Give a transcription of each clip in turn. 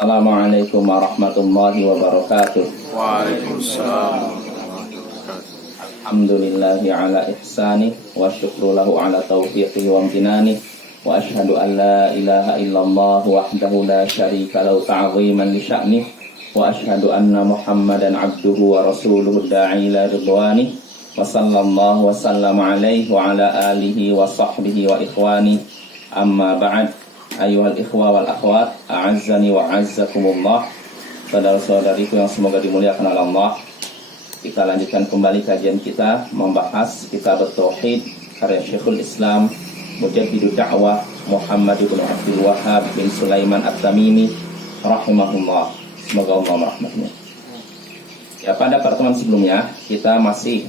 Assalamualaikum warahmatullahi wabarakatuh. Waalaikumsalam. Alhamdulillahi ala ihsani wa syukru lahu ala taufiqi wa amtinani wa ashhadu an la ilaha illallah wahdahu la syarika lahu ta'ziman li sya'ni wa ashhadu anna Muhammadan abduhu wa rasuluhu da'i ila ridwani wa sallallahu wa sallama alaihi wa ala alihi wa sahbihi wa ikhwani amma ba'd. Ayyuhal ikhwa wal akhwat, a'azzani wa a'azzakumullah. Saudara-saudariku yang semoga dimuliakan oleh Allah, kita lanjutkan kembali kajian kita membahas kitab Tauhid karya Syekhul Islam Mujaddidud Da'wah Muhammad ibn Abdul Wahhab bin Sulaiman At-Tamimi rahimahullah. Semoga Allah merahmatinya. Ya, pada pertemuan sebelumnya kita masih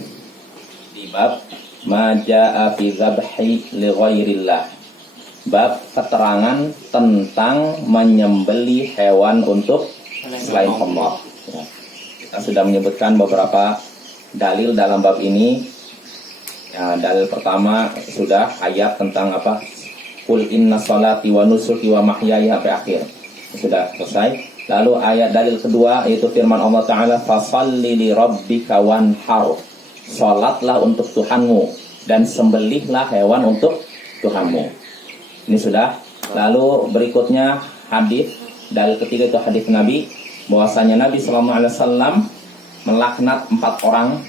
di bab ma jaa'a fi dzabhi li ghairillah. Bab keterangan tentang menyembelih hewan untuk selain Allah. Ya. Kita sudah menyebutkan beberapa dalil dalam bab ini. Ya, dalil pertama sudah ayat tentang apa? Qul inna sholati wa nusuki wa mahyaya sampai akhir. Sudah selesai. Lalu ayat dalil kedua yaitu firman Allah Ta'ala, fasalli li rabbika wanhar. Salatlah untuk Tuhanmu dan sembelihlah hewan untuk Tuhanmu. Ini sudah. Lalu berikutnya hadis dalil ketiga itu hadis Nabi bahwasanya Nabi SAW melaknat 4 orang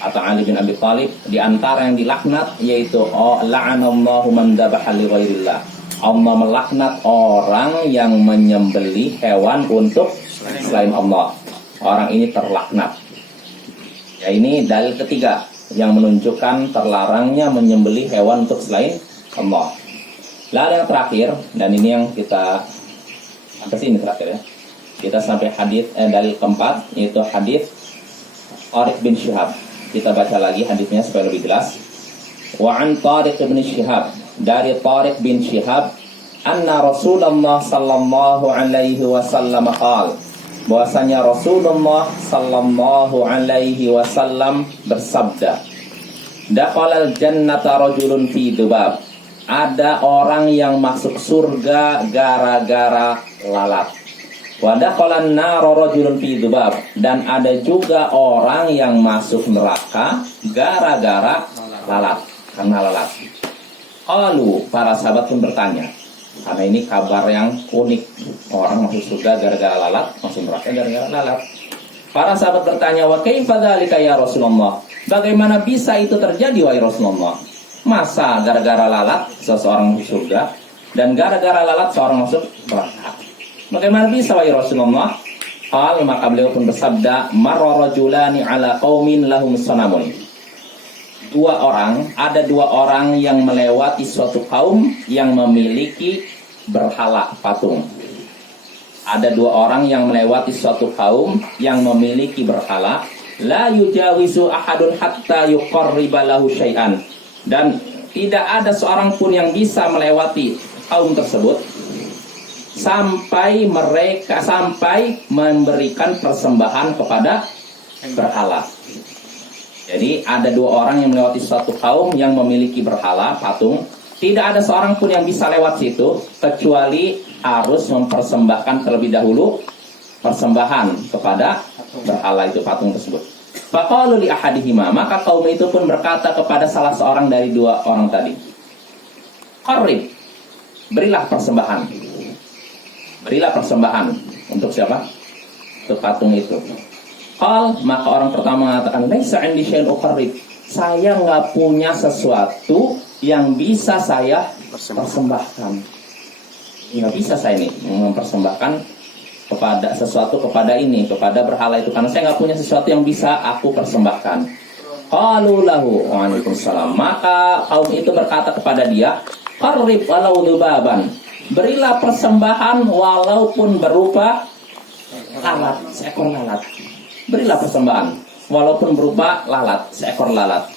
atau Ali bin Abi Thalib. Di antara yang dilaknat yaitu la'anallahu man dzabaha li ghairillah. Allah melaknat orang yang menyembelih hewan untuk selain Allah. Orang ini terlaknat. Ya, ini dalil ketiga yang menunjukkan terlarangnya menyembelih hewan untuk selain Allah. Lalu yang terakhir, dan ini yang kita apa sih ini terakhir ya? Kita sampai hadis dalil keempat yaitu hadis Tariq bin Syihab. Kita baca lagi hadisnya supaya lebih jelas. Wa an Tariq bin Syihab, dari Tariq bin Syihab, anna Rasulullah sallallahu alaihi wasallam qala, bahwasanya Rasulullah sallallahu alaihi wasallam bersabda, dakhalal jannata rajulun fi dzubab. Ada orang yang masuk surga gara-gara lalat. Wa dakhalan nar rajulun fi dzubab, dan ada juga orang yang masuk neraka gara-gara lalat, karena lalat. Qalu, para sahabat pun bertanya, karena ini kabar yang unik. Orang masuk surga gara-gara lalat, masuk neraka gara-gara lalat. Para sahabat bertanya, wa kaifa dzalika ya Rasulullah? Bagaimana bisa itu terjadi wahai Rasulullah? Masa gara-gara lalat seseorang masuk surga dan gara-gara lalat seorang masuk neraka? Bagaimana bisa wahai Rasulullah? Maka beliau pun bersabda, marra rajulani ala qaumin lahum sanamun. Ada dua orang yang melewati suatu kaum yang memiliki berhala patung. Ada dua orang yang melewati suatu kaum yang memiliki berhala. La yujawizu ahadun hatta yuqarriba lahu syai'an. Dan tidak ada seorang pun yang bisa melewati kaum tersebut sampai memberikan persembahan kepada berhala. Jadi ada dua orang yang melewati suatu kaum yang memiliki berhala patung. Tidak ada seorang pun yang bisa lewat situ kecuali harus mempersembahkan terlebih dahulu persembahan kepada berhala itu, patung tersebut. Faqalu li ahadihima, maka kaum itu pun berkata kepada salah seorang dari dua orang tadi, qarrib, berilah persembahan. Berilah persembahan untuk siapa? Untuk patung itu. Qal, maka orang pertama mengatakan, laisa 'indi syai'un uqarrib. Saya enggak punya sesuatu yang bisa saya persembahkan. Enggak bisa saya ini mempersembahkan kepada sesuatu kepada berhala itu, karena saya nggak punya sesuatu yang bisa aku persembahkan. Qalu lahu, waalaikumsalam, maka kaum itu berkata kepada dia, qarrib walau dzubaban, berilah persembahan walaupun berupa lalat, seekor lalat. Berilah persembahan walaupun berupa lalat, seekor lalat.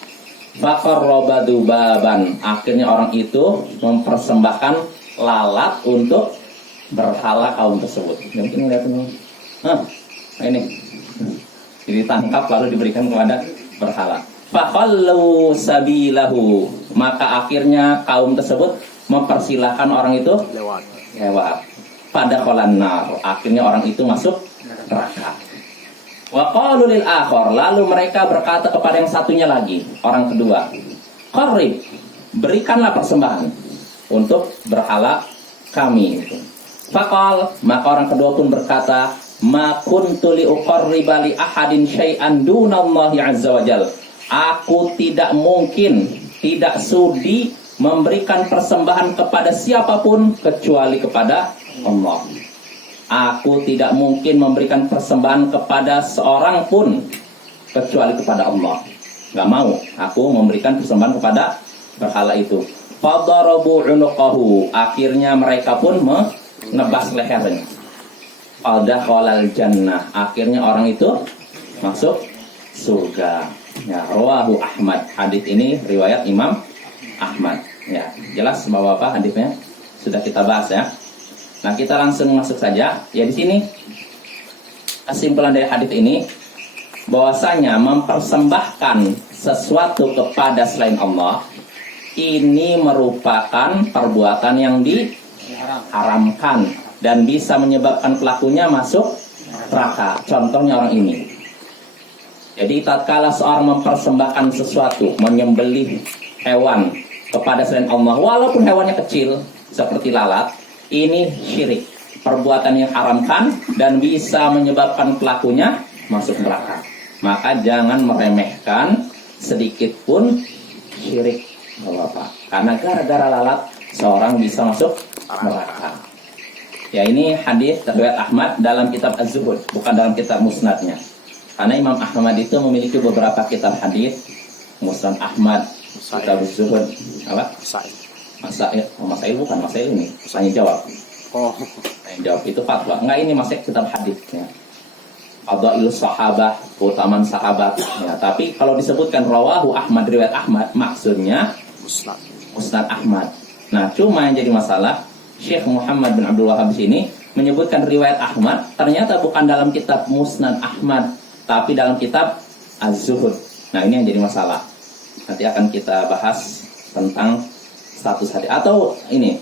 Faqarraba dzubaban, akhirnya orang itu mempersembahkan lalat untuk berhala kaum tersebut. Mungkin lihat ini. Ini. Ditangkap lalu diberikan kepada berhala. Fakhallu sabilahu, maka akhirnya kaum tersebut mempersilahkan orang itu lewat. fadakhalan nar. Akhirnya orang itu masuk neraka. Wa qalu lil akhar, lalu mereka berkata kepada yang satunya lagi, orang kedua, qarrib, berikanlah persembahan untuk berhala kami. Faqal, maka orang kedua pun berkata, ma kuntu li uqarriba li ahadin syai'an dunallahi azza wajal. Aku tidak mungkin, tidak sudi memberikan persembahan kepada siapapun kecuali kepada Allah. Aku tidak mungkin memberikan persembahan kepada seorang pun kecuali kepada Allah. Gak mau aku memberikan persembahan kepada berhala itu. Fadarabu unuqahu, akhirnya mereka pun menebas lehernya. Fadakhalal jannah, akhirnya orang itu masuk surga. Ya, rawahu Ahmad. Hadis ini riwayat Imam Ahmad. Ya, jelas Bapak-bapak hadisnya sudah kita bahas ya. Nah, kita langsung masuk saja. Ya, di sini kesimpulan dari hadis ini bahwasanya mempersembahkan sesuatu kepada selain Allah ini merupakan perbuatan yang diharamkan dan bisa menyebabkan pelakunya masuk neraka. Contohnya orang ini. Jadi tatkala seorang mempersembahkan sesuatu, menyembelih hewan kepada selain Allah, walaupun hewannya kecil seperti lalat, ini syirik, perbuatan yang haramkan dan bisa menyebabkan pelakunya masuk neraka. Maka jangan meremehkan sedikit pun syirik, Bapak. Karena gara-gara lalat seorang bisa masuk neraka. Ya, ini hadis riwayat Ahmad dalam kitab Az-Zuhud, bukan dalam kitab Musnadnya. Karena Imam Ahmad itu memiliki beberapa kitab hadis, Musnad Ahmad, kitab Az-Zuhud, apa? Masail bukan, masail ini. Tanya jawab. Oh. Tanya jawab itu fatwa. Enggak, ini masih kitab hadis ya. Fadailus sahabah, keutamaan sahabat. Ya, tapi kalau disebutkan rawahu Ahmad, riwayat Ahmad, maksudnya Musnad Ahmad. Nah, cuma yang jadi masalah, Syekh Muhammad bin Abdul Wahhab di sini menyebutkan riwayat Ahmad, ternyata bukan dalam kitab Musnad Ahmad, tapi dalam kitab Az-Zuhud. Nah, ini yang jadi masalah. Nanti akan kita bahas tentang status hadis. Atau ini,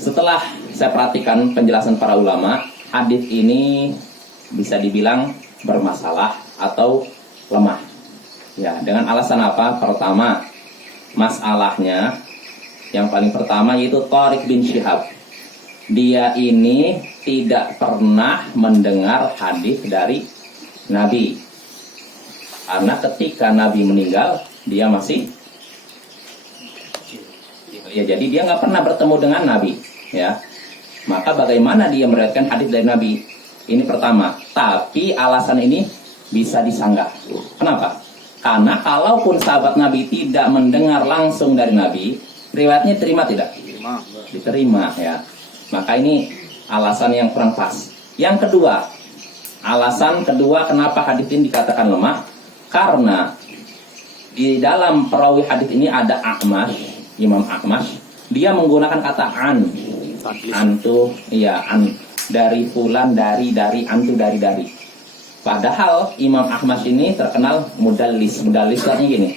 setelah saya perhatikan penjelasan para ulama, hadis ini bisa dibilang bermasalah atau lemah. Ya, dengan alasan apa? Pertama, masalahnya yang paling pertama yaitu Tariq bin Syihab. Dia ini tidak pernah mendengar hadis dari Nabi. Karena ketika Nabi meninggal, dia masih ya, jadi dia nggak pernah bertemu dengan Nabi, ya. Maka bagaimana dia meriwayatkan hadis dari Nabi? Ini pertama. Tapi alasan ini bisa disanggah. Kenapa? Karena kalaupun sahabat Nabi tidak mendengar langsung dari Nabi, riwayatnya terima tidak? Diterima, ya. Maka ini alasan yang kurang pas. Yang kedua, alasan kedua kenapa hadis ini dikatakan lemah? Karena di dalam perawi hadis ini ada A'mash, Imam A'mash. Dia menggunakan kata an. Antu, iya, an. Dari fulan, dari, antu, dari. Padahal Imam Ahmad ini terkenal mudallis. Mudallis artinya gini.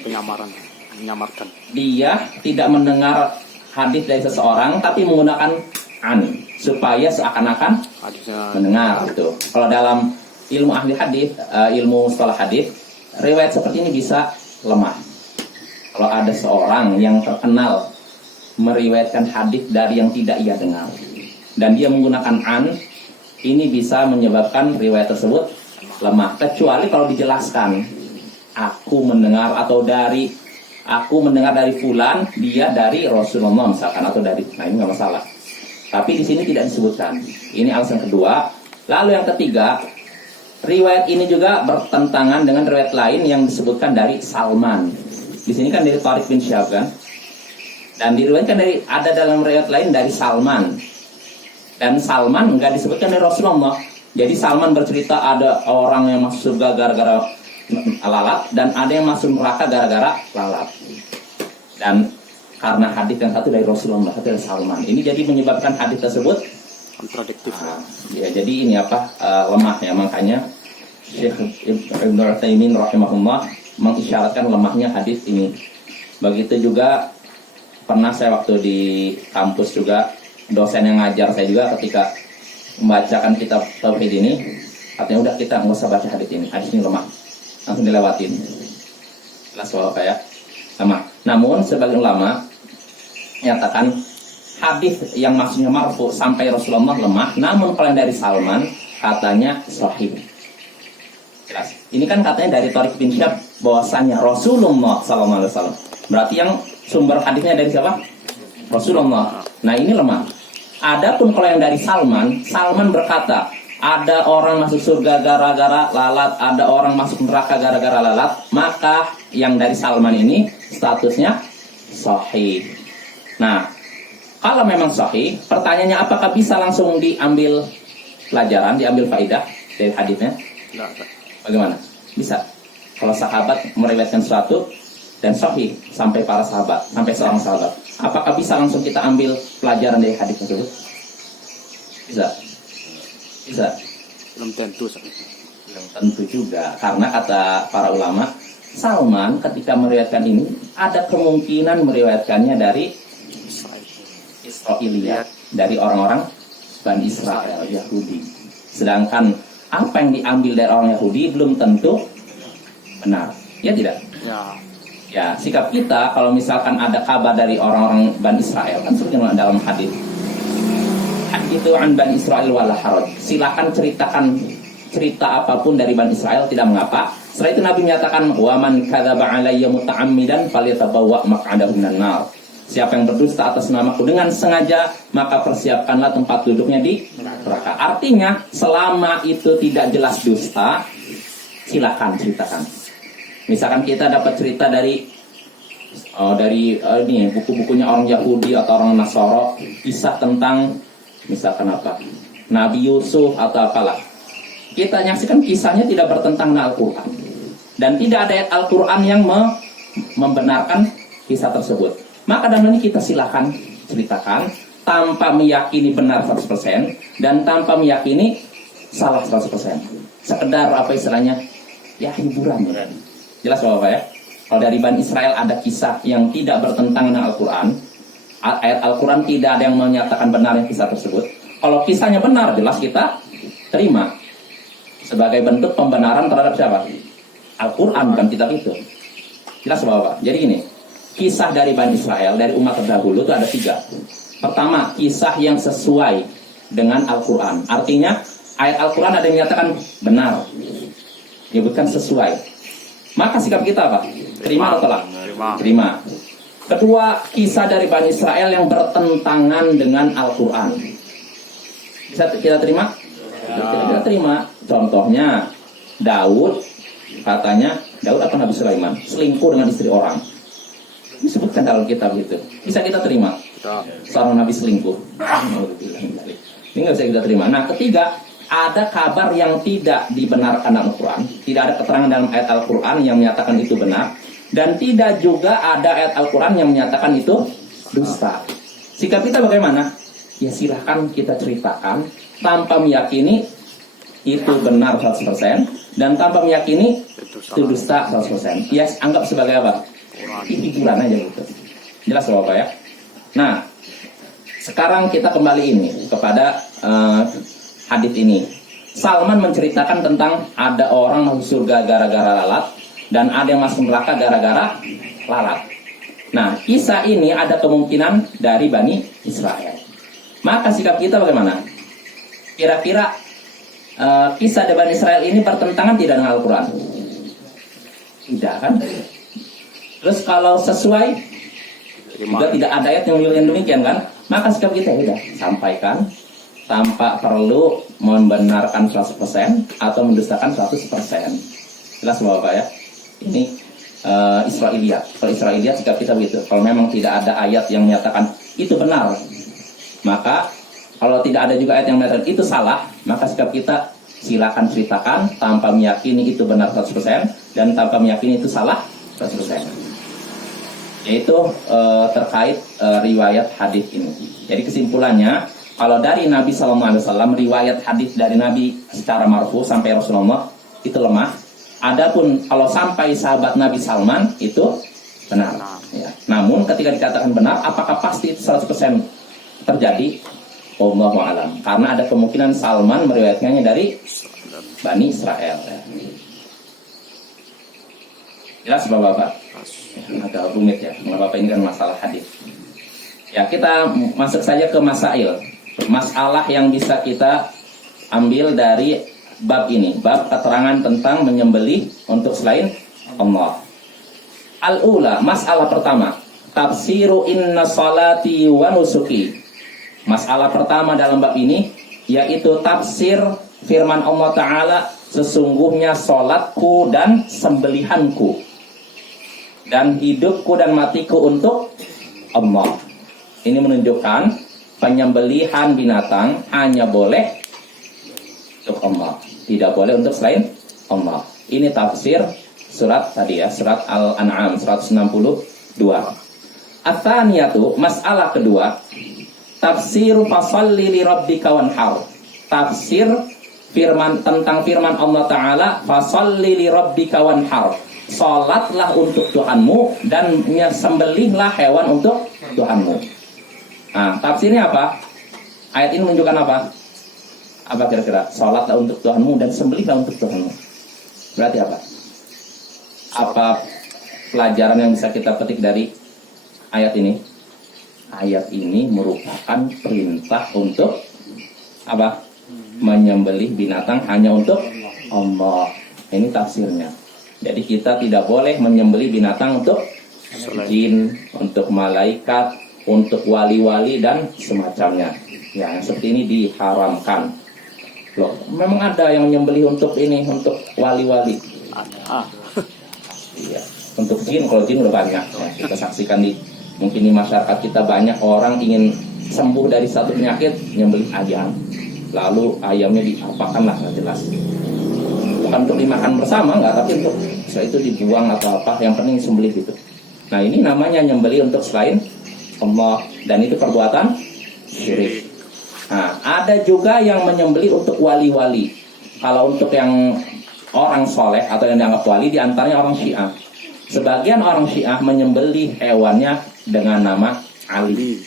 Menyamarkan. Dia tidak mendengar hadis dari seseorang, tapi menggunakan an supaya seakan-akan mendengar gitu. Kalau dalam ilmu ahli hadis, ilmu mustalah hadis, riwayat seperti ini bisa lemah. Kalau ada seorang yang terkenal meriwayatkan hadis dari yang tidak ia dengar, dan dia menggunakan an, ini bisa menyebabkan riwayat tersebut lemah. Kecuali kalau dijelaskan, aku mendengar dari fulan, dia dari Rasulullah misalkan, atau dari, nah ini nggak masalah. Tapi di sini tidak disebutkan. Ini alasan kedua. Lalu yang ketiga, riwayat ini juga bertentangan dengan riwayat lain yang disebutkan dari Salman. Di sini kan dari Tariq bin Syihab kan, dan diriwayatkan ada dalam riwayat lain dari Salman. Dan Salman enggak disebutkan dari Rasulullah. Jadi Salman bercerita ada orang yang masuk surga gara-gara lalat, dan ada yang masuk neraka gara-gara lalat. Dan karena hadis yang satu dari Rasulullah, satu dari Salman, ini jadi menyebabkan hadis tersebut kontradiktif. Ya, jadi ini lemah ya. Makanya Syekh Ibnu Utsaimin rahimahullah mengisyaratkan lemahnya hadis ini. Begitu juga pernah saya waktu di kampus juga, dosen yang ngajar saya juga ketika membacakan kitab tauhid ini, artinya udah kita nggak usah baca hadis ini lemah, langsung dilewatin. Jelas bahwa kayak lemah. Namun sebagian ulama menyatakan hadis yang maksudnya marfu sampai Rasulullah lemah, namun kalau yang dari Salman katanya sahih. Jelas. Ini kan katanya dari Tariq bin Syihab bahwasanya Rasulullah SAW. Berarti yang sumber hadisnya dari siapa? Rasulullah. Nah ini lemah. Adapun kalau yang dari Salman berkata ada orang masuk surga gara-gara lalat, ada orang masuk neraka gara-gara lalat, maka yang dari Salman ini statusnya sahih. Nah, kalau memang sahih, pertanyaannya apakah bisa langsung diambil pelajaran, diambil faidah dari hadisnya? Bagaimana? Bisa. Kalau sahabat meriwayatkan sesuatu dan sahih sampai para sahabat, sampai seorang sahabat, apakah bisa langsung kita ambil pelajaran dari hadis tersebut? Bisa. Bisa. Belum tentu. Belum tentu juga, karena kata para ulama, Salman ketika meriwayatkan ini ada kemungkinan meriwayatkannya dari Israiliyat, dari orang-orang Bani Israel, Yahudi. Sedangkan apa yang diambil dari orang Yahudi belum tentu benar. Ya tidak? Ya, sikap kita kalau misalkan ada kabar dari orang-orang Bani Israel, kan sebutkan dalam hadis. Itu an Bani Israel wala haraj. Silakan ceritakan cerita apapun dari Bani Israel, tidak mengapa. Setelah itu Nabi menyatakan wa man kadzaba alayya muta'ammidan falyatabawwa maq'adahu minan nar. Siapa yang berdusta atas namaku dengan sengaja, maka persiapkanlah tempat duduknya di neraka. Artinya, selama itu tidak jelas dusta, silakan ceritakan. Misalkan kita dapat cerita dari ini buku-bukunya orang Yahudi atau orang Nasara, kisah tentang misalkan apa, Nabi Yusuf atau apalah. Kita nyaksikan kisahnya tidak bertentangan dengan Al-Quran, dan tidak ada ayat Al-Quran yang membenarkan kisah tersebut. Maka dalam ini kita silakan ceritakan tanpa meyakini benar 100% dan tanpa meyakini salah 100%. Sekedar apa istilahnya? Ya hiburan. Jelas Bapak ya? Kalau dari Bani Israel ada kisah yang tidak bertentangan dengan Al-Quran, ayat Al-Quran tidak ada yang menyatakan benar yang kisah tersebut. Kalau kisahnya benar, jelas kita terima sebagai bentuk pembenaran terhadap siapa? Al-Quran, bukan kitab itu. Jelas Bapak. Jadi gini, kisah dari Bani Israel, dari umat terdahulu itu ada 3. Pertama, kisah yang sesuai dengan Al-Quran. Artinya, ayat Al-Quran ada yang menyatakan benar, menyebutkan sesuai. Maka sikap kita apa? Terima atau tolak? Terima. Kedua, kisah dari Bani Israel yang bertentangan dengan Al-Quran. Bisa kita terima? Kita terima. Contohnya, Daud, katanya, Daud atau Nabi Sulaiman selingkuh dengan istri orang. Disebutkan dalam kitab itu. Bisa kita terima? Seorang Nabi selingkuh. Ini nggak bisa kita terima. Nah, ketiga, ada kabar yang tidak dibenarkan dalam Al-Quran. Tidak ada keterangan dalam ayat Al-Quran yang menyatakan itu benar. Dan tidak juga ada ayat Al-Quran yang menyatakan itu dusta. Sikap kita bagaimana? Ya silahkan kita ceritakan tanpa meyakini itu benar 100% dan tanpa meyakini itu dusta 100%. Ya anggap sebagai apa? Hiburan aja gitu. Jelas Bapak ya? Nah, sekarang kita kembali ini kepada hadis ini. Salman menceritakan tentang ada orang masuk surga gara-gara lalat dan ada yang masuk neraka gara-gara lalat. Nah, kisah ini ada kemungkinan dari Bani Israel. Maka sikap kita bagaimana? Kira-kira kisah dari Bani Israel ini bertentangan tidak dengan Al-Quran? Tidak kan? Terus kalau sesuai, juga tidak ada ayat yang demikian kan? Maka sikap kita ya sampaikan tanpa perlu membenarkan 100% atau mendustakan 100%. Jelas Bapak ya? Ini Israiliyat. Kalau Israiliyat sikap kita begitu. Kalau memang tidak ada ayat yang menyatakan itu benar, maka kalau tidak ada juga ayat yang menyatakan itu salah, maka sikap kita silakan ceritakan tanpa meyakini itu benar 100% dan tanpa meyakini itu salah 100%. Yaitu terkait riwayat hadis ini. Jadi kesimpulannya, kalau dari Nabi SAW riwayat hadis dari Nabi secara marfu sampai Rasulullah itu lemah. Adapun kalau sampai sahabat Nabi Salman itu benar. Ya. Namun ketika dikatakan benar, apakah pasti itu 100% terjadi? Wallahu a'lam. Karena ada kemungkinan Salman meriwayatkannya dari Bani Israel. Ya. Jelas Bapak-bapak? Ya, agak rumit ya. Bapak ini kan masalah hadis. Ya, kita masuk saja ke masail. Masalah yang bisa kita ambil dari bab ini. Bab keterangan tentang menyembelih untuk selain Allah. Al-ula, masalah pertama. Tafsiru inna salati wa nusuki. Masalah pertama dalam bab ini yaitu tafsir firman Allah Ta'ala, sesungguhnya salatku dan sembelihanku dan hidupku dan matiku untuk Allah. Ini menunjukkan penyembelihan binatang hanya boleh untuk Allah, tidak boleh untuk selain Allah. Ini tafsir surat tadi ya, surat Al-An'am 162. At-tsaniyatu, masalah kedua, tafsir fasalli li rabbika wanhar. Tafsir firman tentang firman Allah Ta'ala, fasalli li rabbika wanhar. Salatlah untuk Tuhanmu dan sembelihlah hewan untuk Tuhanmu. Nah, tafsirnya apa? Ayat ini menunjukkan apa? Apa kira-kira? Salatlah untuk Tuhanmu dan sembelihlah untuk Tuhanmu. Berarti apa? Apa pelajaran yang bisa kita petik dari ayat ini? Ayat ini merupakan perintah untuk apa? Menyembelih binatang hanya untuk Allah. Ini tafsirnya. Jadi kita tidak boleh menyembelih binatang untuk jin, untuk malaikat, untuk wali-wali dan semacamnya. Ya, yang seperti ini diharamkan. Loh, memang ada yang menyembelih untuk ini, untuk wali-wali. Iya, untuk jin, kalau jin udah banyak. Ya, kita saksikan mungkin di masyarakat kita banyak orang ingin sembuh dari satu penyakit, nyembelih ayam. Lalu ayamnya diapakan lah, nggak jelas. Bukan untuk dimakan bersama, nggak, tapi untuk setelah itu dibuang atau apa, yang penting sembelih gitu. Nah, ini namanya nyembelih untuk selain Allah, dan itu perbuatan syirik. Nah, ada juga yang menyembelih untuk wali-wali. Kalau untuk yang orang soleh atau yang dianggap wali, diantaranya orang Syiah. Sebagian orang Syiah menyembelih hewannya dengan nama Ali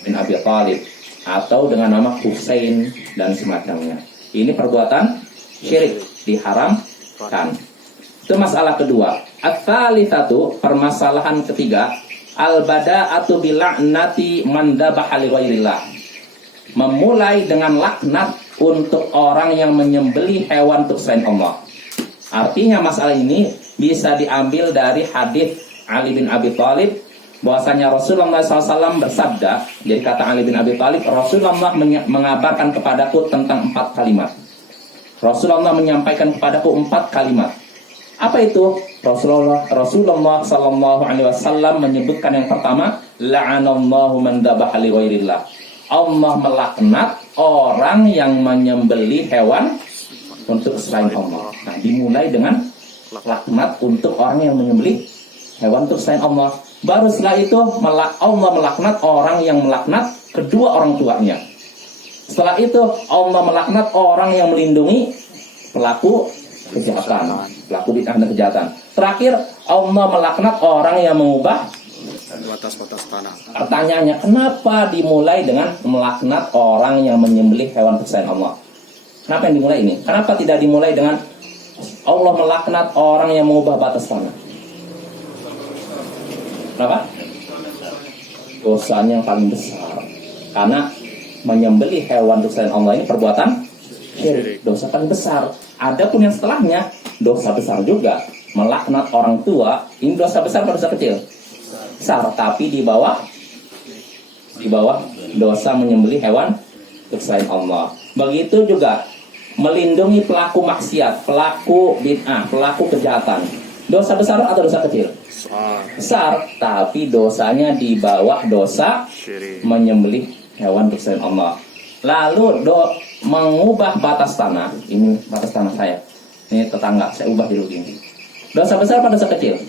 bin Abi Thalib atau dengan nama Husain dan semacamnya. Ini perbuatan syirik, diharamkan. Itu masalah kedua. At-tsalitsatu, permasalahan ketiga, al-bada'atu bila'nati man dhabaha li ghairillah. Memulai dengan laknat untuk orang yang menyembelih hewan untuk selain Allah. Artinya masalah ini bisa diambil dari hadis Ali bin Abi Thalib, bahwasanya Rasulullah SAW bersabda. Jadi kata Ali bin Abi Thalib, Rasulullah mengabarkan kepadaku tentang 4 kalimat. Rasulullah menyampaikan kepadaku 4 kalimat. Apa itu? Rasulullah sallallahu alaihi wasallam menyebutkan yang pertama, la'anallahu man dhabaha li ghairillah. Allah melaknat orang yang menyembelih hewan untuk selain Allah. Nah, dimulai dengan laknat untuk orang yang menyembelih hewan untuk selain Allah. Baru setelah itu Allah melaknat orang yang melaknat kedua orang tuanya. Setelah itu Allah melaknat orang yang melindungi pelaku kejahatan, pelaku bid'ah dan kejahatan. Terakhir Allah melaknat orang yang mengubah batas-batas tanah. Pertanyaannya, kenapa dimulai dengan melaknat orang yang menyembelih hewan selain Allah? Kenapa yang dimulai ini? Kenapa tidak dimulai dengan Allah melaknat orang yang mengubah batas tanah? Kenapa? Dosanya yang paling besar. Karena menyembelih hewan selain Allah ini perbuatan syirik, dosa paling besar. Adapun yang setelahnya dosa besar juga. Melaknat orang tua ini dosa besar atau dosa kecil? Besar, tapi di bawah dosa menyembelih hewan untuk selain Allah. Begitu juga melindungi pelaku maksiat, pelaku bid'ah, pelaku kejahatan. Dosa besar atau dosa kecil? Besar, tapi dosanya di bawah dosa menyembelih hewan untuk selain Allah. Lalu mengubah batas tanah. Ini batas tanah saya. Ini tetangga, saya ubah dulu gini. Dosa besar atau dosa kecil?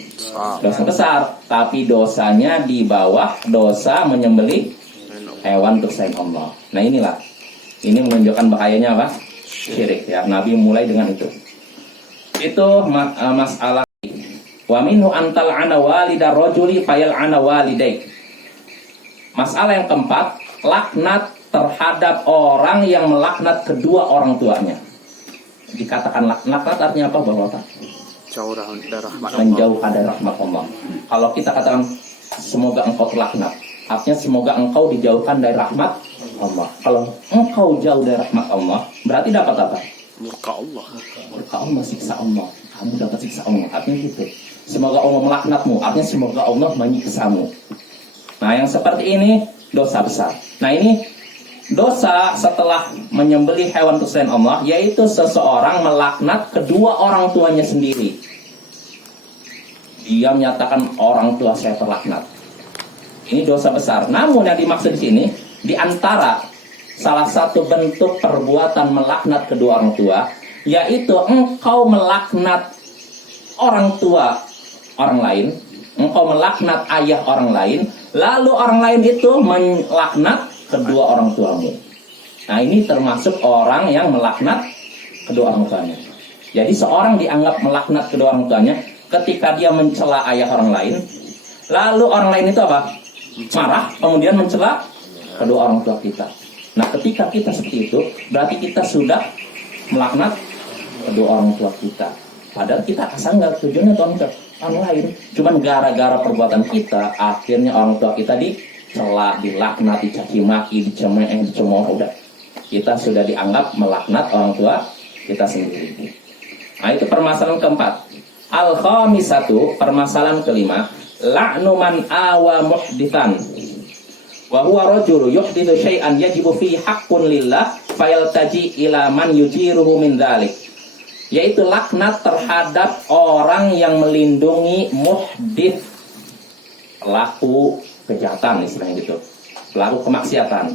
Dosa besar, tapi dosanya di bawah dosa menyembelih hewan untuk selain Allah. Nah, inilah. Ini menunjukkan bahayanya apa? Syirik ya. Nabi mulai dengan itu. Itu masalah. Wa minhu antal ana walidar rajuli fayal ana walidaik. Masalah yang keempat, laknat terhadap orang yang melaknat kedua orang tuanya. Dikatakan laknat artinya apa, Bapak? Jauh dari rahmat Allah. Menjauhkan dari rahmat Allah. Kalau kita katakan semoga engkau terlaknat, artinya semoga engkau dijauhkan dari rahmat Allah. Kalau engkau jauh dari rahmat Allah, berarti dapat apa? Murka Allah. Murka Allah, siksa Allah. Kamu dapat siksa Allah, artinya gitu. Semoga Allah melaknatmu, artinya semoga Allah menyiksamu. Nah, yang seperti ini dosa besar. Nah, ini dosa setelah menyembelih hewan selain Allah, yaitu seseorang melaknat kedua orang tuanya sendiri. Dia menyatakan orang tua saya terlaknat. Ini dosa besar. Namun yang dimaksud di sini, di antara salah satu bentuk perbuatan melaknat kedua orang tua, yaitu engkau melaknat orang tua orang lain, engkau melaknat ayah orang lain, lalu orang lain itu melaknat kedua orang tuamu. Nah, ini termasuk orang yang melaknat kedua orang tuanya. Jadi seorang dianggap melaknat kedua orang tuanya ketika dia mencela ayah orang lain, lalu orang lain itu apa? Marah, kemudian mencela kedua orang tua kita. Nah, ketika kita seperti itu, berarti kita sudah melaknat kedua orang tua kita. Padahal kita asal nggak tujuannya untuk orang lain, cuman gara-gara perbuatan kita, akhirnya orang tua kita dicela, dilaknat, dicaci maki, dicemooh, udah. Kita sudah dianggap melaknat orang tua kita sendiri. Nah, itu permasalahan keempat. Al-khamisatu, permasalahan kelima, la'nu man awa muhdithan wa huwa rajulu yuhdithu syai'an yajibu fihi haqqun lillah fayaltaji ila man yujiruhu min dzalik. Yaitu laknat terhadap orang yang melindungi muhdith, pelaku kejahatan, istilahnya gitu, pelaku kemaksiatan.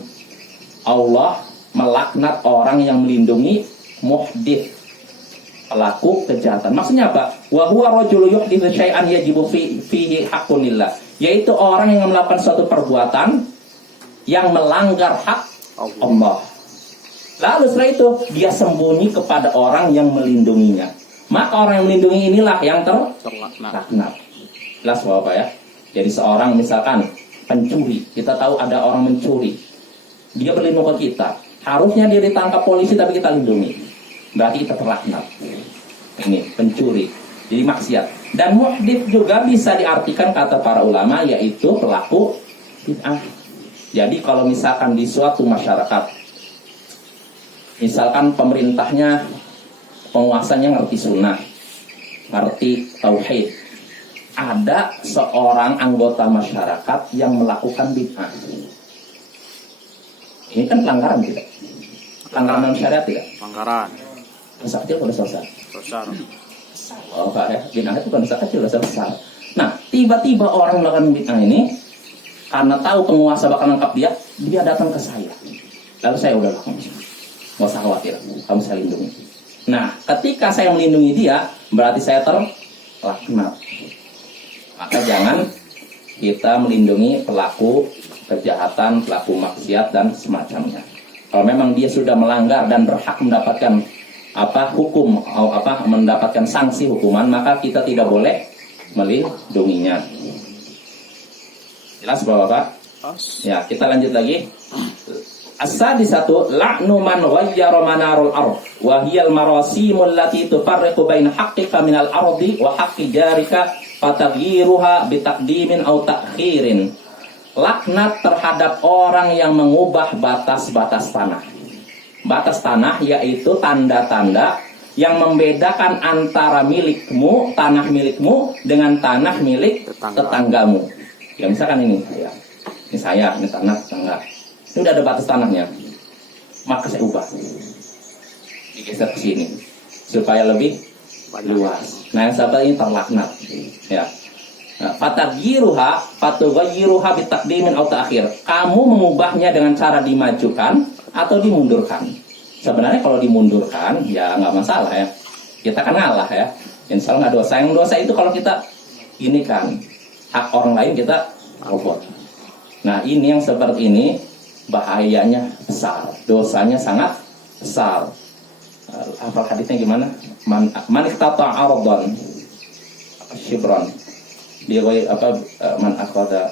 Allah melaknat orang yang melindungi muhdith, pelaku kejahatan. Maksudnya apa? Wa huwa rajulu yuhdithu syai'an yajibu fihi haqqun lillah. Yaitu orang yang melakukan suatu perbuatan yang melanggar hak Allah. Lalu setelah itu dia sembunyi kepada orang yang melindunginya. Maka orang yang melindungi inilah yang terlaknat. Jelas Bapak ya. Jadi seorang misalkan pencuri, kita tahu ada orang mencuri, dia berlindung ke kita. Harusnya dia ditangkap polisi tapi kita lindungi. Berarti kita terlaknat. Ini pencuri, jadi maksiat. Dan muhdith juga bisa diartikan kata para ulama, yaitu pelaku bid'ah. Jadi kalau misalkan di suatu masyarakat, misalkan pemerintahnya, penguasanya ngerti sunnah, ngerti tauhid, ada seorang anggota masyarakat yang melakukan bid'ah. Ini kan pelanggaran tidak? Pelanggaran dalam syariat tidak? Pelanggaran. Dosa kecil atau dosa besar? Besar. Oh Pak ya, bid'ah itu bukan dosa kecil, dosa besar. Nah, tiba-tiba orang melakukan bid'ah ini, karena tahu penguasa bakal nangkap dia, dia datang ke saya. Lalu saya udah lakukan. Nggak usah khawatir, kamu saya lindungi. Nah, ketika saya melindungi dia, berarti saya terlaknat. Maka jangan kita melindungi pelaku kejahatan, pelaku maksiat dan semacamnya. Kalau memang dia sudah melanggar dan berhak mendapatkan hukum atau mendapatkan sanksi hukuman, maka kita tidak boleh melindunginya. Jelas Bapak-bapak? Ya, kita lanjut lagi. As-sadisatu la'nu man ghayyara manarul ardh wa hiyal marasimul lati tufarriqu baina haqqika minal ardi wa haqqi jarika fataghiruha bitaqdimin aw ta'khirin. Laknat terhadap orang yang mengubah batas-batas tanah. Batas tanah yaitu tanda-tanda yang membedakan antara milikmu, tanah milikmu dengan tanah milik tetanggamu. Ya misalkan ini saya. Ini saya, ini tanah tetangga. Ini udah ada batas tanahnya, maka saya ubah, digeser ke sini supaya lebih luas. Nah, yang sahabat ini terlaknat, ya. Fatughayiruha bitaqdimin aw ta'khir. Kamu mengubahnya dengan cara dimajukan atau dimundurkan. Sebenarnya kalau dimundurkan, ya nggak masalah ya. Kita kan ngalah ya. Insya Allah nggak dosa. Yang dosa itu kalau kita ini kan hak orang lain kita robot. Nah, ini yang seperti ini. Bahayanya besar, dosanya sangat besar. Apa hadisnya gimana? Man iqtata aradan shibran. Dia man akhadha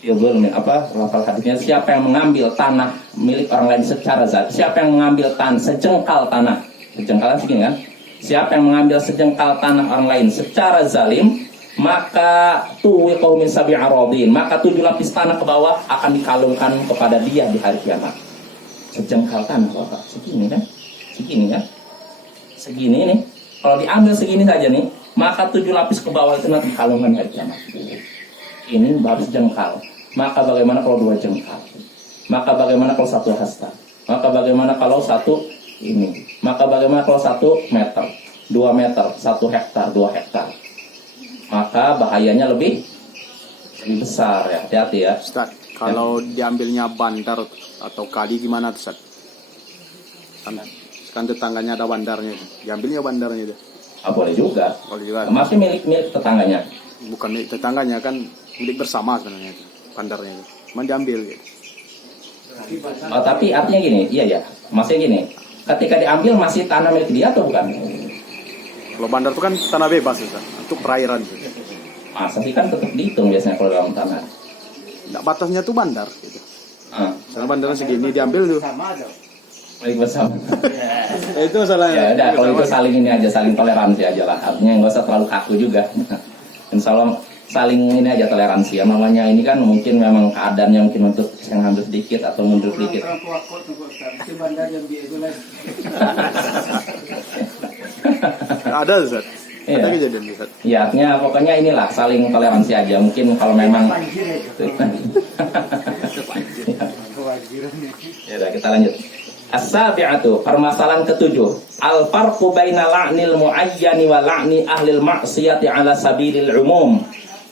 Ya zulmin, apa lafal hadisnya, siapa yang mengambil tanah milik orang lain secara zalim, siapa yang mengambil tanah sejengkal tanah, sejengkal segini kan, siapa yang mengambil sejengkal tanah orang lain secara zalim, maka tuwiqahu min sab'i aradin, maka 7 lapis tanah ke bawah akan dikalungkan kepada dia di hari kiamat. Sejengkal tanah Bapak, segini kan, segini nih, kalau diambil segini saja nih, maka 7 lapis ke bawah itu nanti dikalungkan di hari kiamat. Ini baru sejengkal. Maka bagaimana kalau 2 jengkal? Maka bagaimana kalau 1 hasta? Maka bagaimana kalau 1 ini? Maka bagaimana kalau 1 meter, 2 meter, 1 hektar, 2 hektar? Maka bahayanya lebih besar ya. Hati-hati ya. Ustaz, kalau diambilnya bandar atau kali gimana Ustaz? Kan tetangganya ada bandarnya, diambilnya bandarnya itu. Boleh juga. Boleh juga. Masih milik tetangganya. Bukan milik tetangganya, kan milik bersama sebenarnya itu, bandarnya itu. Cuma diambil gitu. Tapi artinya gini, iya ya. Maksudnya gini, ketika diambil masih tanah milik dia atau bukan? Kalau bandar itu kan tanah bebas Ustaz, untuk perairan gitu. Tapi kan tetap dihitung biasanya kalau dalam tanah. Nggak, batasnya tuh bandar gitu. Karena bandarnya segini diambil tuh. Milik bersama. Itu masalahnya. Ya udah, kalau itu saling ini aja, saling toleransi aja lah. Artinya nggak usah terlalu kaku juga. Insya Allah saling ini aja toleransi ya. Namanya ini kan mungkin memang keadaan yang mungkin untuk yang ambil sedikit atau mundur sedikit. Ada Ustaz. Ada Iya. kejadian Ustaz. Ya artinya pokoknya inilah saling toleransi aja. Mungkin kalau memang ya udah, kita lanjut. As-sabi'atu, permasalahan ketujuh. Al-farqu baina la'nil mu'ayyani wa la'ni ahlil ma'siyati ala sabilil umum.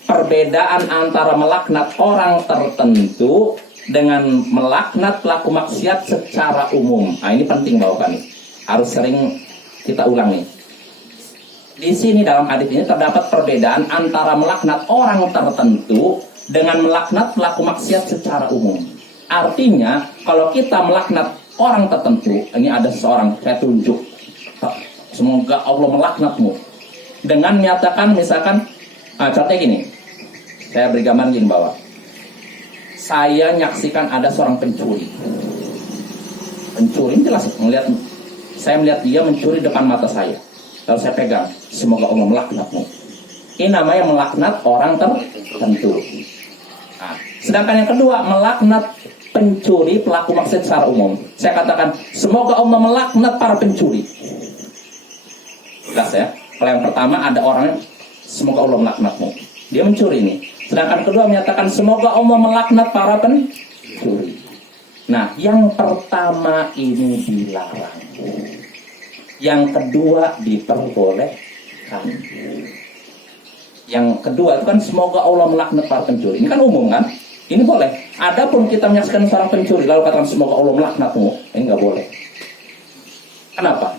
Perbedaan antara melaknat orang tertentu dengan melaknat pelaku maksiat secara umum. Nah, ini penting Bapak nih. Harus sering kita ulang nih. Di sini dalam hadis ini terdapat perbedaan antara melaknat orang tertentu dengan melaknat pelaku maksiat secara umum. Artinya, kalau kita melaknat orang tertentu, ini ada seseorang, saya tunjuk, semoga Allah melaknatmu, dengan menyatakan misalkan, contohnya gini, saya beri gambaran gini bahwa saya nyaksikan ada seorang pencuri jelas melihat, saya melihat dia mencuri depan mata saya, lalu saya pegang, semoga Allah melaknatmu. Ini namanya melaknat orang tertentu. Sedangkan yang kedua, melaknat pencuri pelaku maksiat secara umum. Saya katakan, semoga Allah melaknat para pencuri. Jelas ya. Kalau yang pertama ada orang, semoga Allah melaknatmu. Dia mencuri nih. Sedangkan kedua menyatakan, semoga Allah melaknat para pencuri. Nah, yang pertama ini dilarang. Yang kedua diperbolehkan. Yang kedua itu kan semoga Allah melaknat para pencuri. Ini kan umum kan? Ini boleh. Adapun kita menyaksikan seorang pencuri lalu katakan semoga Allah melaknatmu, ini nggak boleh. Kenapa?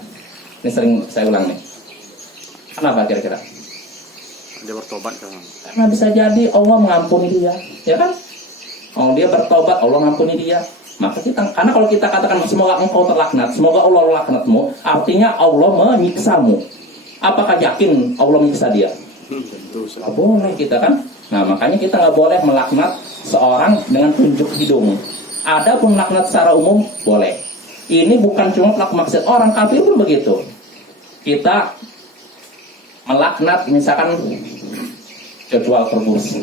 Ini sering saya ulang nih. Kenapa kira-kira? Dia bertobat kan. Karena bisa jadi Allah mengampuni dia, ya kan? Kalau dia bertobat, Allah mengampuni dia. Maka kita, karena kalau kita katakan semoga engkau terlaknat, semoga Allah melaknatmu, artinya Allah menyiksamu. Apakah yakin Allah menyiksa dia? Nggak boleh kita kan? Nah makanya kita nggak boleh melaknat seorang dengan tunjuk hidung. Adapun melaknat secara umum boleh. Ini bukan cuma pelaku maksiat, orang kafir pun begitu. Kita melaknat misalkan jual terbus.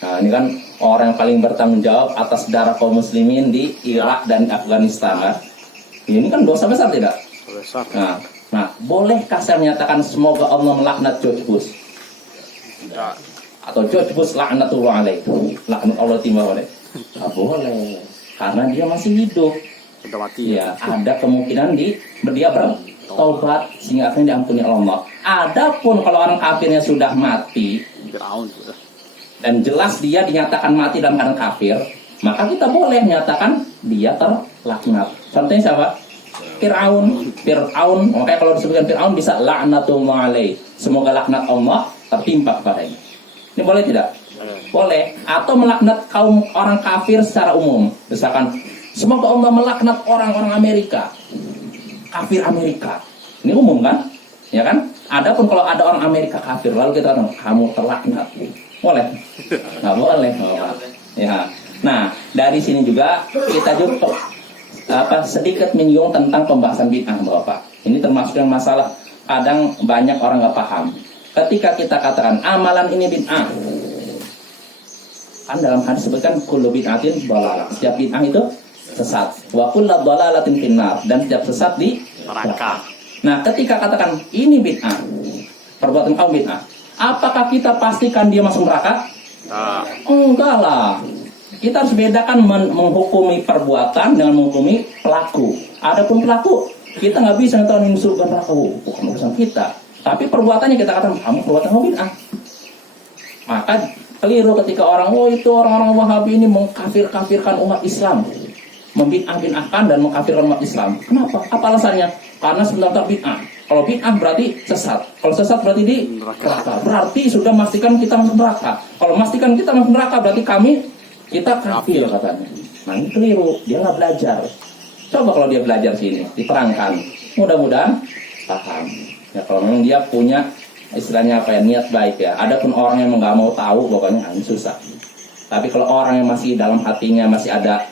Nah ini kan orang yang paling bertanggung jawab atas darah kaum muslimin di Irak dan Afghanistan. Kan? Ini kan dosa besar tidak? Besar. Nah bolehkah saya menyatakan semoga Allah melaknat George Bush? Tidak. Atau George Bush laknatullah alaih, laknat Allah timah alaih. Tidak boleh, karena dia masih hidup. Sudah mati. Ya, ada kemungkinan dia bertobat sehingga akhirnya diampuni Allah. Adapun kalau orang kafirnya sudah mati Fir'aun. dan jelas dia dinyatakan mati dalam keadaan kafir, maka kita boleh menyatakan dia terlaknat. Contohnya siapa? Fir'aun. Makanya kalau disebutkan Fir'aun bisa laknatullah alaih, semoga laknat Allah tertimpa kepadanya. Ini boleh tidak? Boleh. Atau melaknat kaum orang kafir secara umum. Misalkan, semoga Allah melaknat orang-orang Amerika, kafir Amerika. Ini umum kan? Ya kan? Adapun kalau ada orang Amerika kafir, lalu kita katakan, kamu terlaknat. Boleh? Nggak boleh. Ya. Nah, dari sini juga kita juga sedikit menyinggung tentang pembahasan bid'ah, Bapak. Ini termasuk yang masalah kadang banyak orang nggak paham. Ketika kita katakan amalan ini bid'ah, kan dalam hadis sebutkan kullu bid'atin dhalalah. Setiap bid'ah itu sesat. Wa kullu dhalalatin finnar, dan setiap sesat di neraka. Nah, ketika katakan ini bid'ah, perbuatan kaum bid'ah, apakah kita pastikan dia masuk neraka? Enggak lah. Kita harus bedakan menghukumi perbuatan dengan menghukumi pelaku. Adapun pelaku, kita nggak bisa ngetahuin surga neraka, bukan urusan kita. Tapi perbuatannya kita katakan kamu perbuatan bid'ah. Maka keliru ketika orang, itu orang-orang Wahabi ini mengkafir-kafirkan umat Islam, membid'ah-bid'ahkan dan mengkafirkan umat Islam. Kenapa? Apa alasannya? Karena sebenarnya bid'ah. Kalau bid'ah berarti sesat. Kalau sesat berarti di neraka. Berarti sudah memastikan kita masuk neraka. Kalau memastikan kita masuk neraka berarti kita kafir katanya. Nah, ini keliru. Dia nggak belajar. Coba kalau dia belajar sini, diterangkan. Mudah-mudahan paham. Ya, kalau memang dia punya istilahnya niat baik ya. Adapun orang yang nggak mau tahu, pokoknya ini susah. Tapi kalau orang yang masih dalam hatinya masih ada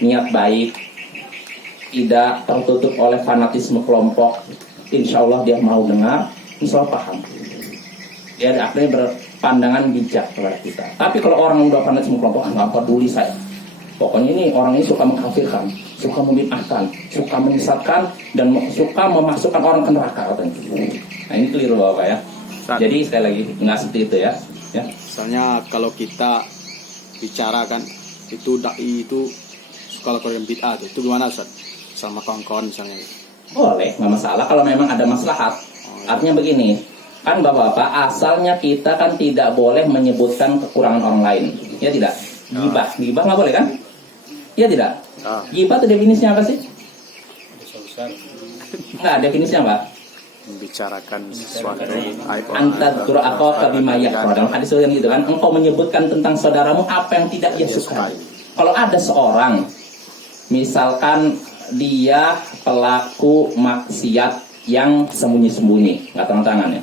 niat baik, tidak tertutup oleh fanatisme kelompok, insya Allah dia mau dengar, insya Allah paham. Dia akhirnya berpandangan bijak kepada kita. Tapi kalau orang udah fanatisme kelompok, nggak peduli saya. Pokoknya ini orang ini suka mengkafirkan, suka membid'ahkan, suka menyesatkan, dan suka memasukkan orang ke neraka katanya. Nah, ini keliru Bapak ya. Jadi sekali lagi nggak seperti itu ya. Misalnya kalau kita bicarakan itu dai itu kalau yang bid'ah itu gimana Ustaz? Sama kawan-kawan misalnya. Boleh, nggak masalah kalau memang ada maslahat. Artinya begini, kan Bapak-bapak asalnya kita kan tidak boleh menyebutkan kekurangan orang lain, ya tidak? Gibah nggak boleh kan? Ya tidak? Gibah itu definisinya apa sih? Nggak, definisinya apa? Membicarakan sesuatu Antadzkura akhaka bima yakrah. Dalam hadis yang gitu kan, engkau menyebutkan tentang saudaramu apa yang tidak dia sukai. Kalau ada seorang, misalkan dia pelaku maksiat yang sembunyi-sembunyi, nggak terang-terangan ya.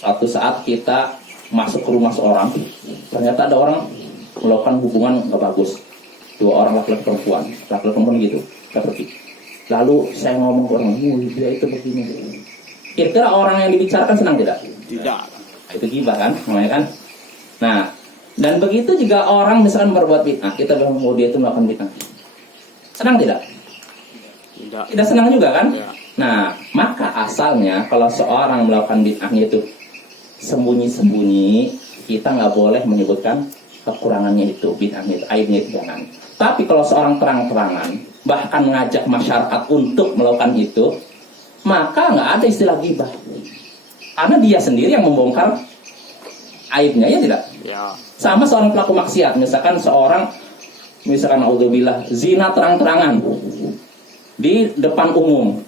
Suatu saat kita masuk ke rumah seorang, ternyata ada orang melakukan hubungan nggak bagus. Dua orang laki-laki perempuan gitu, kita pergi. Lalu saya ngomong ke orang, dia itu begini. Kira-kira orang yang dibicarakan senang tidak? Tidak. Itu gibah kan, namanya kan. Nah, dan begitu juga orang misalkan berbuat bid'ah, kita bilang dia itu melakukan bid'ah. Senang tidak? Tidak senang juga kan? Ya. Nah, maka asalnya kalau seorang melakukan bid'ahnya itu sembunyi-sembunyi, kita nggak boleh menyebutkan kekurangannya itu, bid'ahnya itu, aibnya itu jangan. Tapi kalau seorang terang-terangan, bahkan mengajak masyarakat untuk melakukan itu, maka nggak ada istilah ghibah. Karena dia sendiri yang membongkar aibnya, ya tidak? Ya. Sama seorang pelaku maksiat, misalkan naudzubillah, zina terang-terangan di depan umum.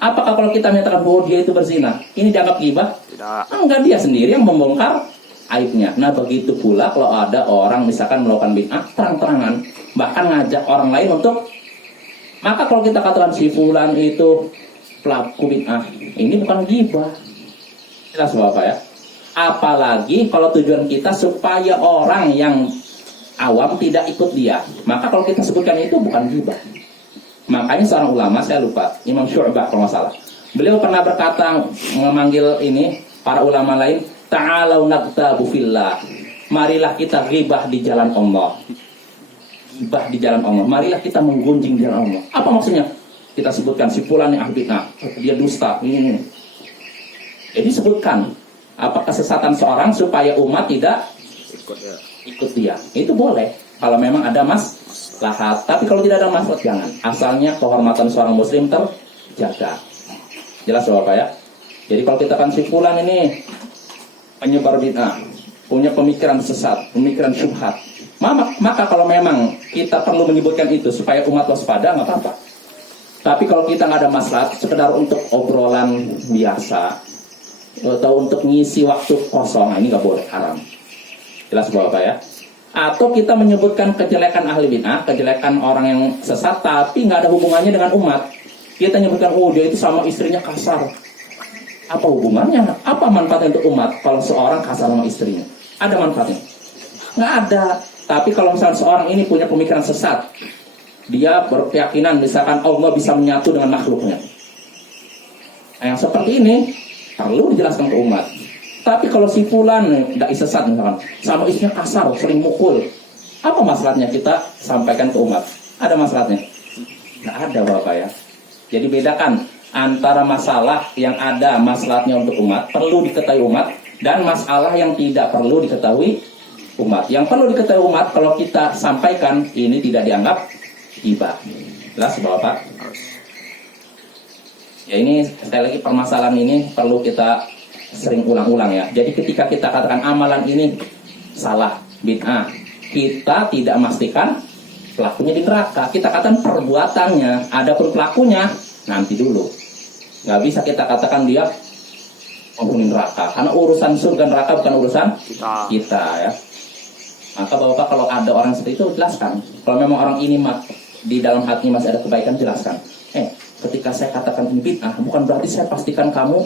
Apakah kalau kita menyatakan bahwa dia itu berzina, ini dianggap ghibah? Tidak. Enggak, dia sendiri yang membongkar aibnya. Nah, begitu pula kalau ada orang misalkan melakukan bid'ah terang-terangan, bahkan ngajak orang lain untuk, maka kalau kita katakan si fulan itu pelaku bid'ah, ini bukan ghibah. Jelas Bapak ya? Apalagi kalau tujuan kita supaya orang yang awam tidak ikut dia, maka kalau kita sebutkan itu bukan ghibah. Makanya seorang ulama, saya lupa, Imam Syu'bah kalau nggak salah, beliau pernah berkata, memanggil ini para ulama lain, ta'alau naqtabu fillah, marilah kita ghibah di jalan Allah. Ghibah di jalan Allah, marilah kita menggunjing di jalan Allah. Apa maksudnya? Kita sebutkan si fulan yang bid'ah, dia dusta, ini. Jadi sebutkan apa kesesatan seorang supaya umat tidak ikut dia. Itu boleh kalau memang ada maslahat. Tapi kalau tidak ada maslahat jangan. Asalnya kehormatan seorang muslim terjaga. Jelas Bapak ya? Jadi kalau kita kan si fulan ini penyebar bid'ah, punya pemikiran sesat, pemikiran syubhat, maka kalau memang kita perlu menyebutkan itu supaya umat waspada, nggak apa-apa. Tapi kalau kita nggak ada maslahat, sekedar untuk obrolan biasa atau untuk ngisi waktu kosong, ini nggak boleh, haram. Jelas Bapak ya? Atau kita menyebutkan kejelekan ahli bid'ah, kejelekan orang yang sesat, tapi nggak ada hubungannya dengan umat. Kita menyebutkan, dia itu sama istrinya kasar. Apa hubungannya? Apa manfaatnya untuk umat kalau seorang kasar sama istrinya? Ada manfaatnya? Nggak ada. Tapi kalau misalnya seorang ini punya pemikiran sesat, dia berkeyakinan misalkan Allah bisa menyatu dengan makhluknya. Nah, yang seperti ini perlu dijelaskan ke umat. Tapi kalau si fulan tidak sesat misalkan, sama istrinya kasar, sering mukul, apa masalahnya kita sampaikan ke umat? Ada masalahnya? Nggak ada Bapak ya. Jadi bedakan antara masalah yang ada masalahnya untuk umat, perlu diketahui umat, dan masalah yang tidak perlu diketahui umat. Yang perlu diketahui umat, kalau kita sampaikan, ini tidak dianggap hibah. Jelas Bapak? Ya ini sekali lagi permasalahan ini perlu kita sering ulang-ulang ya. Jadi ketika kita katakan amalan ini salah, bid'ah, kita tidak memastikan pelakunya di neraka. Kita katakan perbuatannya, adapun pelakunya nanti dulu. Nggak bisa kita katakan dia penghuni neraka, karena urusan surga neraka bukan urusan kita ya. Maka Bapak kalau ada orang seperti itu jelaskan. Kalau memang orang ini di dalam hatinya masih ada kebaikan, jelaskan. Ketika saya katakan ini bid'ah, bukan berarti saya pastikan kamu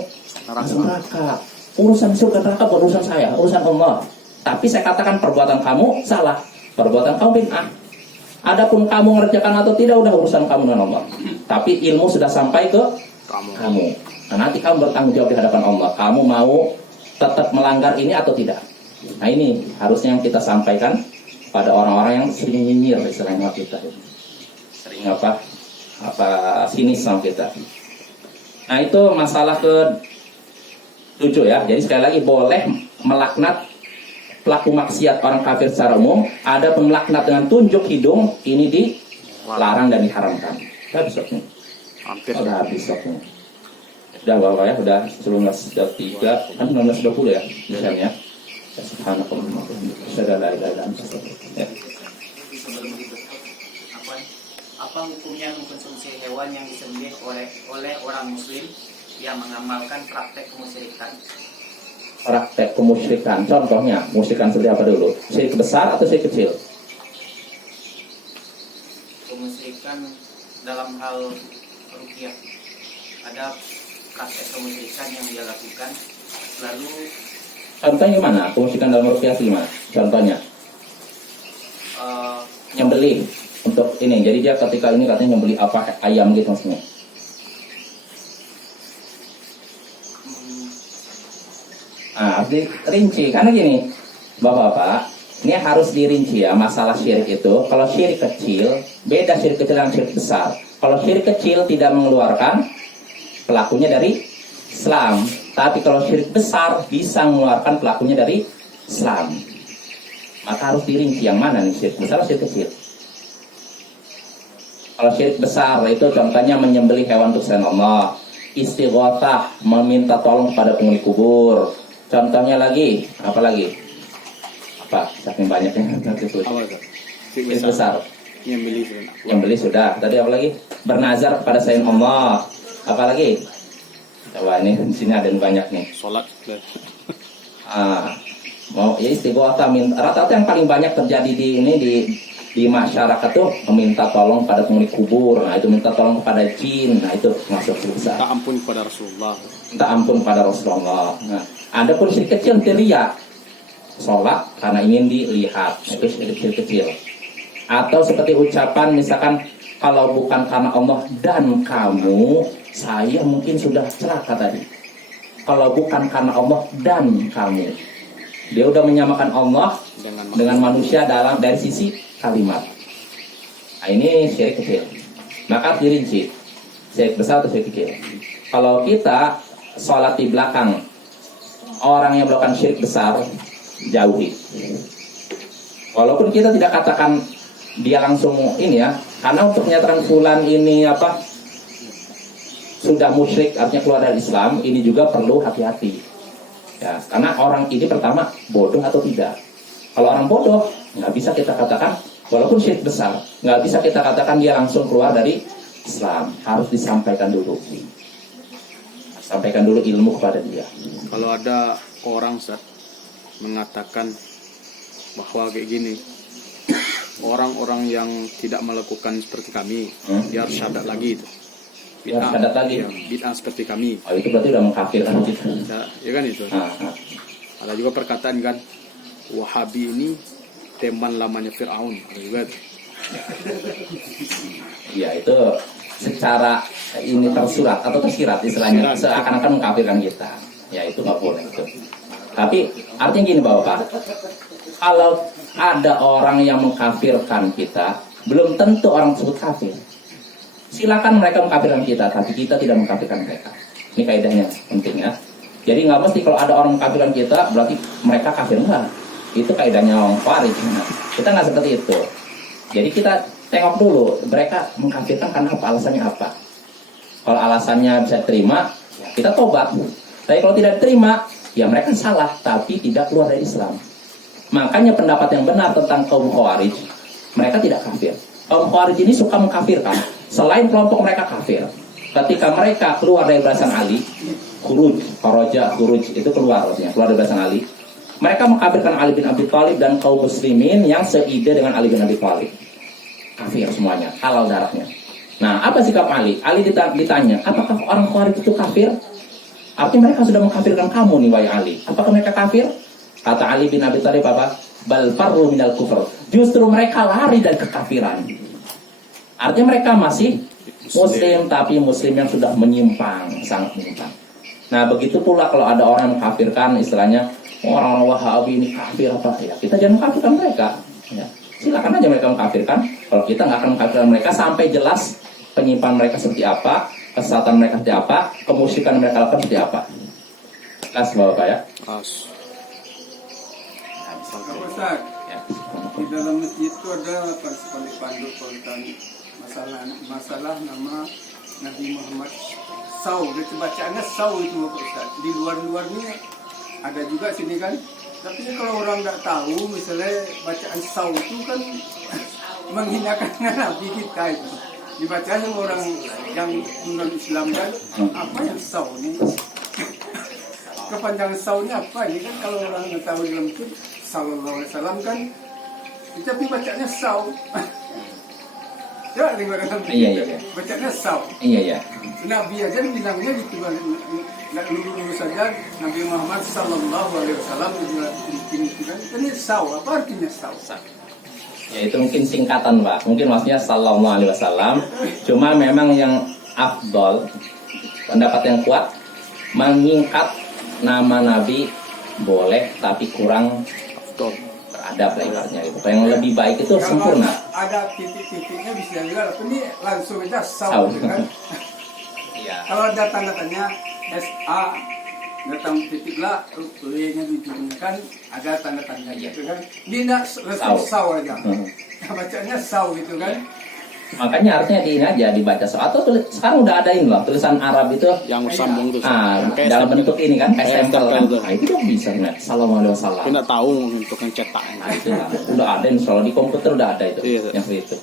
masuk neraka. Urusan surga neraka bukan urusan saya, urusan Allah. Tapi saya katakan perbuatan kamu salah, perbuatan kamu bid'ah. Adapun kamu mengerjakan atau tidak, udah urusan kamu dengan Allah. Tapi ilmu sudah sampai ke kamu. Nah, nanti kamu bertanggung jawab di hadapan Allah. Kamu mau tetap melanggar ini atau tidak? Nah ini harusnya yang kita sampaikan pada orang-orang yang sering nyinyir istilahnya kita. Sering sinis sama kita. Nah itu masalah ke-7 ya. Jadi sekali lagi boleh melaknat pelaku maksiat orang kafir secara umum. Ada melaknat dengan tunjuk hidung, ini dilarang dan diharamkan. Kita besoknya. Udah habis waktunya. Sudah Bapak ya, udah 19.3 kan 19.20 ya misalnya. Subhanallah. Sudah la ilaha illa anta. Apa hukumnya mengkonsumsi hewan yang disembelih oleh orang muslim yang mengamalkan praktek kemusyrikan? Praktek kemusyrikan, contohnya musyrikan seperti apa dulu? Syirik besar atau syirik kecil? Kemusyrikan dalam hal ruqyah, ada praktek kemusyrikan yang dia lakukan, lalu contohnya gimana? Kemusyrikan dalam ruqyah gimana? Contohnya nyembelih untuk ini, jadi dia ketika ini katanya nyembelih apa, ayam gitu maksudnya. Nah, harus dirinci, karena gini Bapak-bapak, ini harus dirinci ya masalah syirik itu. Kalau syirik kecil, beda syirik kecil dengan syirik besar. Kalau syirik kecil tidak mengeluarkan pelakunya dari Islam, tapi kalau syirik besar bisa mengeluarkan pelakunya dari Islam. Maka harus dirinci yang mana nih, syirik besar atau syirik kecil. Kalau syirik besar itu contohnya menyembelih hewan untuk selain Allah, istighatsah, meminta tolong kepada penghuni kubur. Contohnya lagi, apa lagi? Apa? Saking banyaknya. Syirik besar. Yang beli sudah. Tadi apa lagi? Bernazar kepada selain Allah. Apa lagi? Coba ini di sini ada yang banyak nih. Sholat. Mau ya istighatsah, rata-rata yang paling banyak terjadi di masyarakat tuh meminta tolong pada penghuni kubur. Nah itu minta tolong kepada jin. Nah itu masuk besar. Minta ampun kepada Rasulullah. Minta ampun pada Rasulullah. Nah, ada pun syirik kecil teriak. Sholat karena ingin dilihat. Itu syirik kecil. Atau seperti ucapan misalkan, kalau bukan karena Allah dan kamu, saya mungkin sudah celaka tadi. Kalau bukan karena Allah dan kamu, dia udah menyamakan Allah dengan manusia dari sisi kalimat. Nah, ini syirik kecil. Maka dirinci, syirik besar atau syirik kecil. Kalau kita sholat di belakang orang yang melakukan syirik besar, jauhi. Walaupun kita tidak katakan dia langsung ini ya, karena untuk menyatakan fulan ini sudah musyrik, artinya keluar dari Islam, ini juga perlu hati-hati ya, karena orang ini pertama bodoh atau tidak. Kalau orang bodoh nggak bisa kita katakan, walaupun syirik besar, nggak bisa kita katakan dia langsung keluar dari Islam. Harus disampaikan dulu, sampaikan dulu ilmu kepada dia. Kalau ada orang mengatakan bahwa kayak gini, orang-orang yang tidak melakukan seperti kami, dia harus syahadat lagi itu. Harus syahadat lagi. yang bid'ah seperti kami. Oh, itu berarti udah mengkafirkan kita. Ya kan itu. Ah, ah. Ada juga perkataan kan, Wahabi ini teman lamanya Fir'aun. Ada juga itu. Ya itu secara ini tersurat atau tersirat istilahnya, seakan-akan mengkafirkan kita. Ya itu nggak boleh itu. Tapi artinya gini Bapak, kalau ada orang yang mengkafirkan kita, belum tentu orang tersebut kafir. Silakan mereka mengkafirkan kita, tapi kita tidak mengkafirkan mereka. Ini kaidahnya penting ya. Jadi nggak mesti kalau ada orang mengkafirkan kita berarti mereka kafir, enggak. Itu kaidahnya orang Khawarij. Nah, kita nggak seperti itu. Jadi kita tengok dulu mereka mengkafirkan karena apa, alasannya apa. Kalau alasannya bisa terima, ya kita tobat. Tapi kalau tidak terima, ya mereka salah, tapi tidak keluar dari Islam. Makanya pendapat yang benar tentang kaum Khawarij, mereka tidak kafir. Kaum Khawarij ini suka mengkafirkan. Selain kelompok mereka kafir, ketika mereka keluar dari barisan Ali, khuruj itu keluar maksudnya, keluar dari barisan Ali. Mereka mengkafirkan Ali bin Abi Thalib dan kaum muslimin yang seide dengan Ali bin Abi Thalib. Kafir semuanya, halal darahnya. Nah, apa sikap Ali? Ali ditanya, apakah orang Khawarij itu kafir? Artinya mereka sudah mengkafirkan kamu nih, wahai Ali. Apakah mereka kafir? Kata Ali bin Abi Thalib apa? Bal farru minal kufr. Justru mereka lari dari kekafiran. Artinya mereka masih muslim, tapi muslim yang sudah menyimpang, sangat menyimpang. Nah, begitu pula kalau ada orang yang mengkafirkan, istilahnya orang-orang Wahabi ini kafir apa ya? Kita jangan mengkafirkan mereka. Ya. Silakan aja mereka mengkafirkan. Kalau kita nggak akan mengkafirkan mereka sampai jelas penyimpangan mereka seperti apa, kesesatan mereka seperti apa, kemusyrikan mereka lakukan seperti apa. Jelas Bapak ya? As. Pak Ustaz, Ya. di dalam masjid itu ada panduk tentang masalah nama Nabi Muhammad Saw. Itu bacaannya Saw itu Pak Ustaz. Di luar-luarnya ada juga sini kan. Tapi kalau orang nggak tahu, misalnya bacaan Saw itu kan menghinakan Nabi kita itu. Dibaca sama orang yang non Islam kan, apa yang Saw ini? Kepanjangan Saw-nya apa? Ini kan kalau orang nggak tahu dalam itu Sallallahu Alaihi Wasallam kan, tapi bacanya Saw. Ya, Iya. bacanya Saw. Iya. Nabi aja bilangnya gitu kan, nggak lulu saja Nabi Muhammad Sallallahu Alaihi Wasallam bikin itu kan, ini Saw. Apa artinya Saw? Ya itu mungkin singkatan Pak. Mungkin maksudnya Sallallahu Alaihi Wasallam. Cuma memang yang afdol, pendapat yang kuat, menyingkat nama Nabi boleh, tapi kurang Betul. beradab lah ibaratnya gitu. Yang lebih baik itu Kalau sempurna. ada titik-titiknya bisa juga, tapi ini langsung aja Saw Saw. gitu kan. Iya. Kalau ada tanda-tanya SA, datang titik lah, W-nya kan ada tanda-tanda gitu kan. Ini enggak langsung Saw aja. Nah, bacanya Saw gitu kan. Makanya artinya di ini aja dibaca atau sekarang udah ada ini loh tulisan Arab itu Yang sambung tuh. Kayak dalam stempel. bentuk ini kan kayak Kayak stempel kan. stempel tuh. Nah, itu kan bisa nih. Sallallahu alaihi wasallam. Kita tahu untuk yang cetak. Nah, itu lah. Udah ada insyaallah di komputer udah ada itu Iya. yang seperti itu.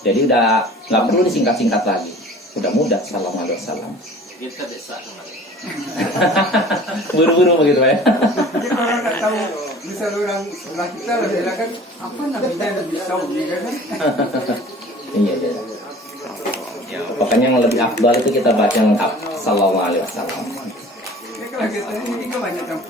Jadi udah nggak perlu disingkat-singkat lagi. Udah mudah sallallahu alaihi wasallam. Kita bisa kemarin. Buru-buru begitu ya. Jadi kalau nggak tahu, misalnya orang sebelah kita bilang kan apa nabinya Nabi Saw gitu kan. Iya. Ya, pokoknya yang lebih afdal itu kita baca lengkap sallallahu alaihi wasallam. Ini kalau kita ini kan banyak campuran.